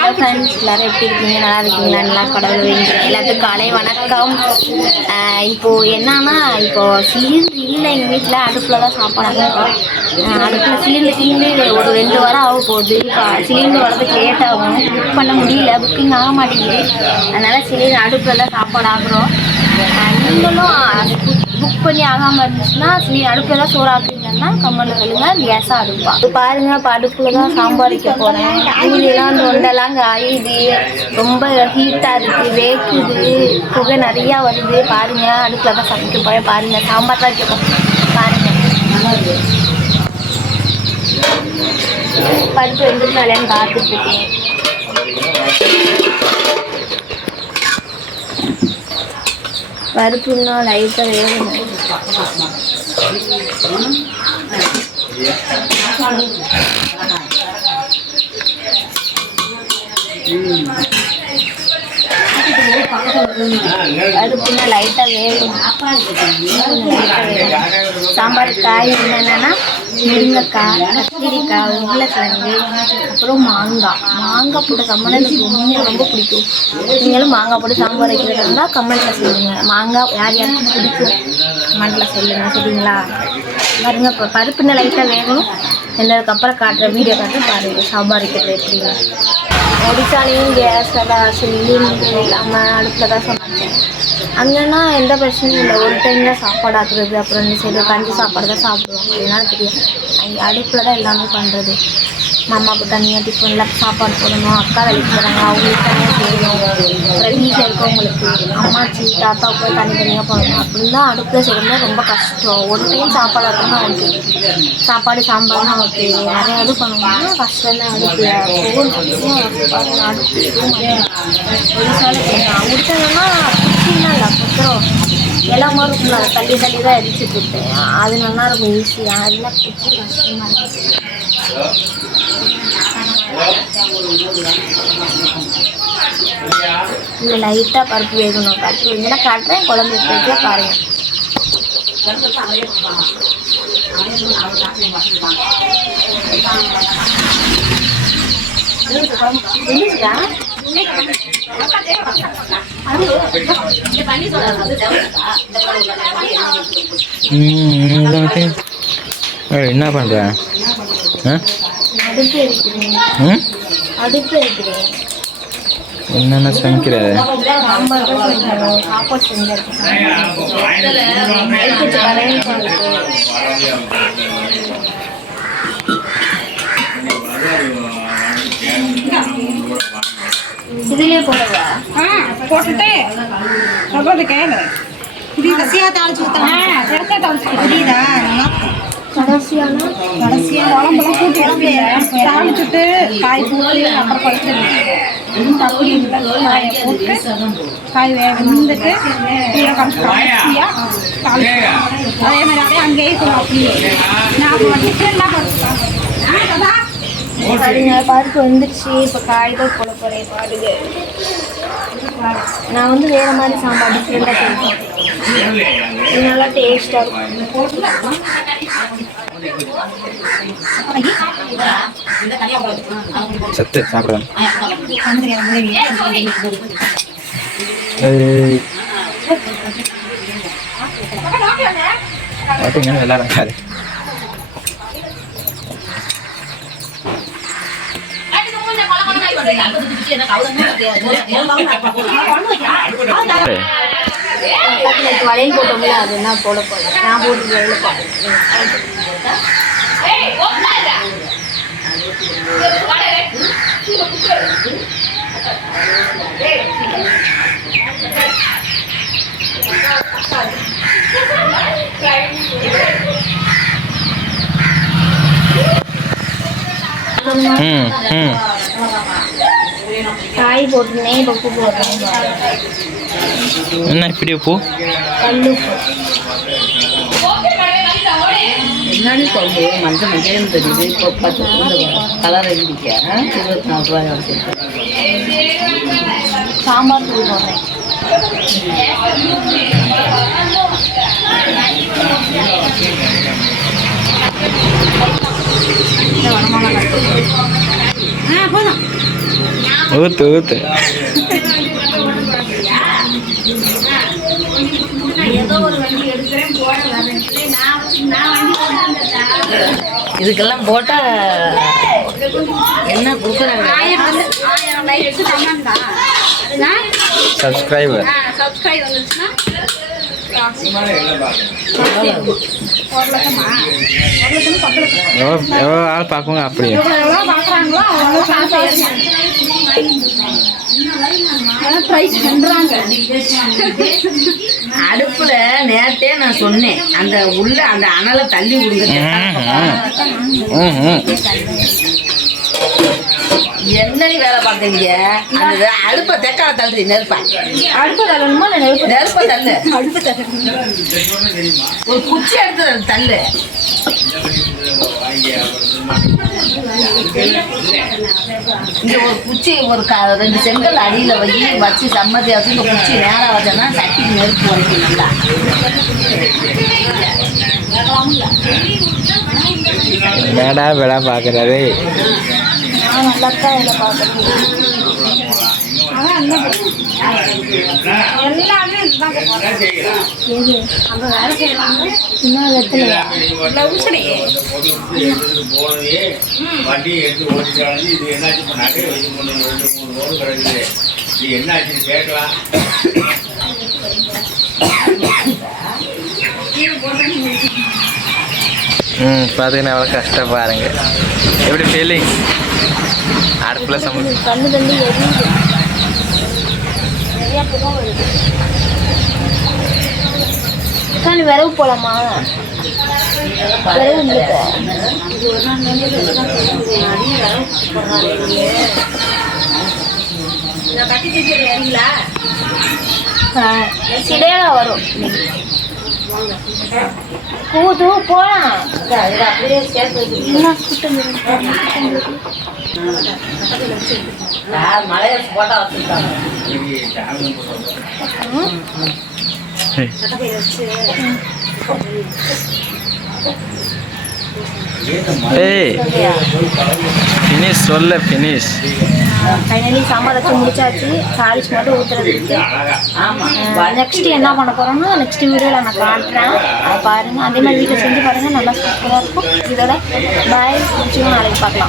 Hello friends, எல்லோரும் எப்படி இருக்கீங்க? நல்லா இருக்கீங்களா? நல்லா கடவுள் வேண்டிக்கிறேன். எல்லாத்துக்கும் காலை வணக்கம். இப்போது என்னன்னா, இப்போது சிலிண்டர் இல்லை எங்கள் வீட்டில். அடுப்பில் தான் சாப்பாடு. அடுப்பில் சிலிண்டர் ஒரு 2 வாரம் ஆக போகுது. இப்போ சிலிண்டர் வரதுக்கு லேட் ஆகும். புக் பண்ண முடியல, புக்கிங் ஆக மாட்டேங்குது. அதனால் சிலிண்டர் அடுப்பில் தான் சாப்பாடு ஆகுறோம். நீங்களும் புக் பண்ணி ஆகாமல் இருந்துச்சுன்னா அடுப்பில் தான் சோறு ஆக்குறீங்கன்னா கமெண்ட்டில் சொல்லுங்கள். கேஸாக அடுப்பா பாருங்கள். இப்போ அடுப்பில் தான் சாம்பார் வைக்க போகிறேன். மூலியெல்லாம் தொண்டெல்லாம் காயுது, ரொம்ப ஹீட்டாக இருக்குது, வேக்குது, புகை நிறையா வருது. பாருங்கள், அடுப்பில் தான் சமைக்க போகிறேன். பாருங்கள், சாம்பார் தான் வைக்க போகிறேன். பாருங்கள், பருப்பு வெந்துருந்தாலேன்னு பார்த்துட்ருக்கேன். பருப்பு இன்னும் லைட்டாக வேகணும். பருப்புன்னா லைட்டாக வேகணும். சாம்பார் காய் என்னென்னா முருங்கைக்காய், கத்திரிக்காய், உருளைக்கிழங்கு, அப்புறம் மாங்காய் போட்டு சாம்பார் எனக்கு ரொம்ப பிடிக்கும். நீங்களும் மாங்காய் போட்டு சாம்பார் வைக்கிறதா இருந்தால் கமெண்ட்டில் சொல்லுங்கள். மாங்காய் யார் யாருக்கும் பிடிக்கும் கமெண்ட்டில் சொல்லுங்கள், சரிங்களா? பாருங்க, இப்போ பருப்புன்னு லைட்டாக வேகணும். வெந்ததுக்கப்புறம் காட்டுற வீடியோ காட்டுற பாருங்கள் சாம்பார் வைக்கிறது எப்படின்னு. ஒடிசாலையும் கேஸ் எல்லாம் சிலிண்டர் இல்லாமல் அடுப்பில் தான் சமைச்சேன். அங்கேனா எந்த பிரச்சனையும் இல்லை. ஒரு டைம் தான் சாப்பாடு ஆக்குறது, அப்புறம் இந்த சைடு கஞ்சி சாப்பாடு தான் சாப்பிடுவாங்க. அதனால தெரியும். அங்கே அடுப்பில் தான் எல்லாமே பண்ணுறது. மாமாவுக்கு தனியாக டிஃபனில் சாப்பாடு போடணும், அக்கா வேலைக்கு போகிறாங்க, அவங்களுக்கு தனியாக செய்யணும், அப்புறம் வீட்டில் இருக்கவங்களுக்கு அம்மாச்சி தாத்தாவுக்கு தனித்தனியாக போடணும். அப்படின்னு தான் அடுப்பில் செய்யணும்னா ரொம்ப கஷ்டம். ஒரு டைம் சாப்பாடு ஆக்கணும்னா ஓகே, சாப்பாடு சாம்பார்னா ஓகே. நிறையா இது பண்ணணும்னா கஷ்டம் தான். அடுப்பில் உடுத்தணும்னா குச்சின்னா இல்லை, அப்புறம் எல்லாம் மாதிரி இருக்கும்ல, அதை தள்ளி தான் அடிச்சுட்டு இருப்பேன். அது நல்லா இருக்கும், ஈஸியாக. அதெல்லாம் குச்சி கஷ்டமாக இருக்கும். இல்லை லைட்டாக பருப்பு வேகணும். பருப்பு வேணுன்னா காட்டுறேன், குழம்பு எடுத்து பாருங்கள். என்ன பண்ற? அடுப்பு இருக்கிறேன். என்னென்ன சமைக்கிற? சாப்பாடு செஞ்சிருக்கேன். இதுலயே போடவா? போட்டுட்டு கடைசியாக தாளிச்சு ஊற்றலாம். புரியுதா? கடைசியாக குழம்புலாம் கூட்டி தாளிச்சுட்டு காய் போட்டு அப்புறம் பறிச்சிடணும். தப்பி காயை போட்டு காய் வெந்துட்டு அதே மாதிரி அதே அங்கேயே இருக்கணும். அப்படியே நான் டிஃப்ரெண்டாக பாருங்க, பருப்பு வந்துருச்சு. இப்போ காய் தான் போட போகிறேன். பாருங்க, நான் வந்து வேறு மாதிரி சாம்பார் டிஃப்ரெண்டாக செய்வேன். இது நல்லா டேஸ்ட்டாக இருக்கும். சத்து சாப்பிடுவேன். எல்லாரும் காது வளையல் போட்டோம்ல, அது என்ன போட போகிறேன். நான் போட்டு வளையல் போட்டேன். காய் போட்டுனே உப்பு போடுறேன். என்ன இப்படி உப்பு? கல்லுப்பு. முன்னாடி குழம்பு மஞ்சள் மஞ்சள் தெரியுது. இப்போ 10 கலர் எழுதிக்க 24 ரூபாய். சாம்பார் தூள் போடுறேன். போதும். ஊத்து ஊத்து. இதுக்கெல்லாம் போட்டா என்ன கொடுக்குறாங்க? சப்ஸ்கிரைபர் எவ்வளோ ஆள் பார்க்குங்க அப்படியே. அடுப்புல நேரத்தே நான் சொன்னேன், அந்த உள்ள அந்த அனலை தள்ளி விடுங்க. என்னடி வேலை பார்க்குறீங்க? அந்த அடுப்பை தெக்கால தள்ளு, நெருப்பா அடுப்பு தள்ளணுமா இல்லை நெருப்பை தள்ளு, அடுப்பு தள்ளணுமா? ஒரு குச்சி எடுத்து தள்ளு. இங்க ஒரு குச்சி ஒரு 2 செங்கல் அடியில வச்சு சம்மதி வச்சு இந்த குச்சி நேரம் வச்சோன்னா சட்டிக்கு நெருப்பு வரைக்கும் நல்லா. வேடா வேடா பார்க்குறாரு. நான் நல்லா தான் இதில் பார்க்குறேன். எல்லாமே இதுதான் எது அங்கே வேலை செய்யறாங்க. இன்னும் வெத்தலையா வண்டி எடுத்து ஓடிச்சாலும் இது என்னாச்சு இப்போ நகை வச்சு 2-3 ரோடு கிடக்குது. இது என்னாச்சுன்னு கேட்கலாம். பார்த்தீங்கன்னா எவ்வளோ கஷ்டம் பாருங்க. எப்படி ஃபீலிங்? அடுப்பில் சமைச்சு கண்ணு தள்ளி எரியுது. நிறையா புகை வருது. நீ விரவு போலாமா? விரவு உங்களுக்கு சிடையாக வரும். போது போலாம். அப்படியே சேர்த்து என்ன கூட்டம் மழைய போட்டா வச்சுருக்காங்க. ஏய் ஃபினிஷ் சொல்ல ஃபினிஷ். ஃபைனலி சாம்பார் வச்சு முடிச்சாச்சு. தாளிச்சு மட்டும் ஊற்றுறதுக்கு. நெக்ஸ்ட் என்ன பண்ண போகிறோம்னா நெக்ஸ்ட் வீடியோவில் நான் காட்டுறேன். அதை பாருங்கள். அதே மாதிரி வீட்டில் செஞ்சு பாருங்கள். நல்லா சூப்பராக இருக்கும். இதோட பாய் முடிச்சுக்கணும். நாளைக்கு பார்க்கலாம்.